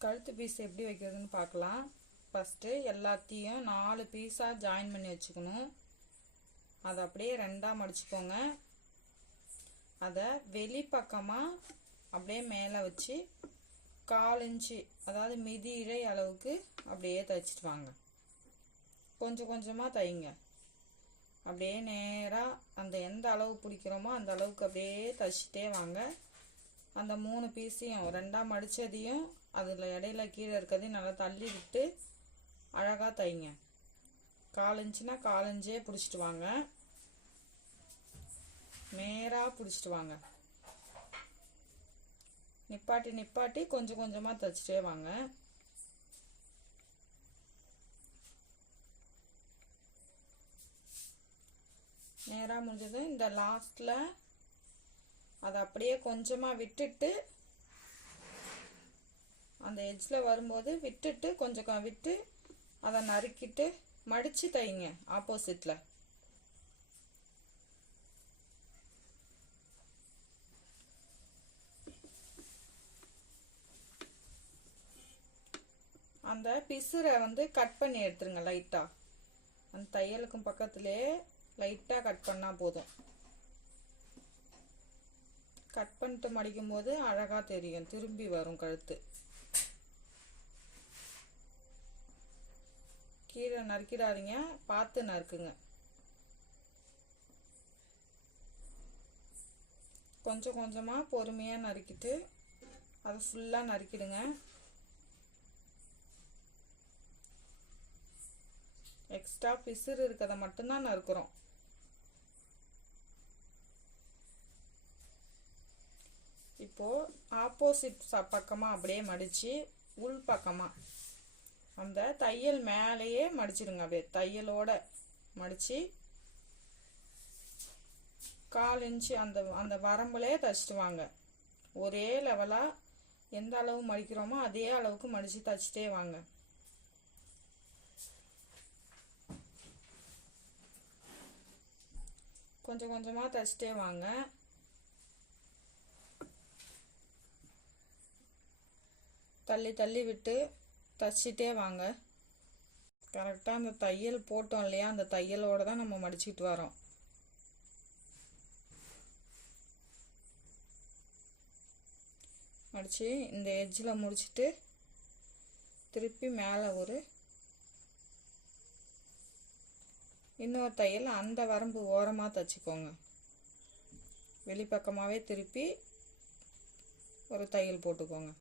கழுத்து பீஸ் எப்படி வைக்கிறதுன்னு பார்க்கலாம். ஃபஸ்ட்டு எல்லாத்தையும் 4 பீஸாக ஜாயின் பண்ணி வச்சுக்கணும். அதை அப்படியே 2ஆக மடிச்சுக்கோங்க. அதை வெளிப்பக்கமாக அப்படியே மேலே வச்சு 1/4 இன்ச்சு, அதாவது மிதி இழை அளவுக்கு அப்படியே தைச்சிட்டு வாங்க. கொஞ்சம் கொஞ்சமாக தைங்க. அப்படியே நேராக அந்த எந்த அளவு பிடிக்கிறோமோ அந்த அளவுக்கு அப்படியே தைச்சிட்டே வாங்க. அந்த 3 பீஸையும் 2ஆக மடித்ததையும் அதில் இடையில கீழே இருக்கிறதையும் நல்லா தள்ளி விட்டு அழகாக தைங்க. 1/4 இன்ச்சுனா 1/4 இன்ச்சே பிடிச்சிட்டு வாங்க. நேராக பிடிச்சிட்டு வாங்க. நிப்பாட்டி நிப்பாட்டி கொஞ்சம் கொஞ்சமாக தைச்சிட்டே வாங்க. நேராக முடிஞ்சது. இந்த லாஸ்ட்டில் அதை அப்படியே கொஞ்சமாக விட்டுட்டு அந்த எட்ஜில் வரும்போது விட்டுட்டு கொஞ்சம் விட்டு அதை நறுக்கிட்டு மடித்து தைங்க ஆப்போசிட்டில். அந்த பிசுரை கட் பண்ணி எடுத்துருங்க லைட்டாக. அந்த தையலுக்கும் பக்கத்துலேயே லைட்டாக கட் பண்ணால் போதும். கட் பண்ணிட்டு மடிக்கும்போது அழகாக தெரியும், திரும்பி வரும் கழுத்து. கீழே நறுக்கிடாதீங்க, பார்த்து நறுக்குங்க. கொஞ்சம் கொஞ்சமாக பொறுமையாக நறுக்கிட்டு அதை ஃபுல்லாக நறுக்கிடுங்க. எக்ஸ்ட்ரா பிசுறு இருக்கிறத மட்டும்தான் நறுக்கிறோம். இப்போது ஆப்போசிட் பக்கமாக அப்படியே மடித்து உள் பக்கமாக அந்த தையல் மேலேயே மடிச்சிடுங்க. அப்படியே தையலோட மடித்து 1/4 இன்ச்சு அந்த வரம்புலேயே தைச்சிட்டு வாங்க. ஒரே லெவலாக எந்த அளவு மடிக்கிறோமோ அதே அளவுக்கு மடித்து தைச்சிட்டே வாங்க. கொஞ்சம் கொஞ்சமாக தைச்சிட்டே வாங்க. தள்ளி தள்ளி விட்டு தைச்சிட்டே வாங்க. கரெக்டாக அந்த தையல் போட்டோம் இல்லையா, அந்த தையலோடு தான் நம்ம மடிச்சிட்டு வரோம். மடித்து இந்த எட்ஜில் முடிச்சுட்டு திருப்பி மேலே இன்னொரு தையல் அந்த வரம்பு ஓரமாக தைச்சிக்கோங்க. வெளிப்பக்கமாகவே திருப்பி ஒரு தையல் போட்டுக்கோங்க.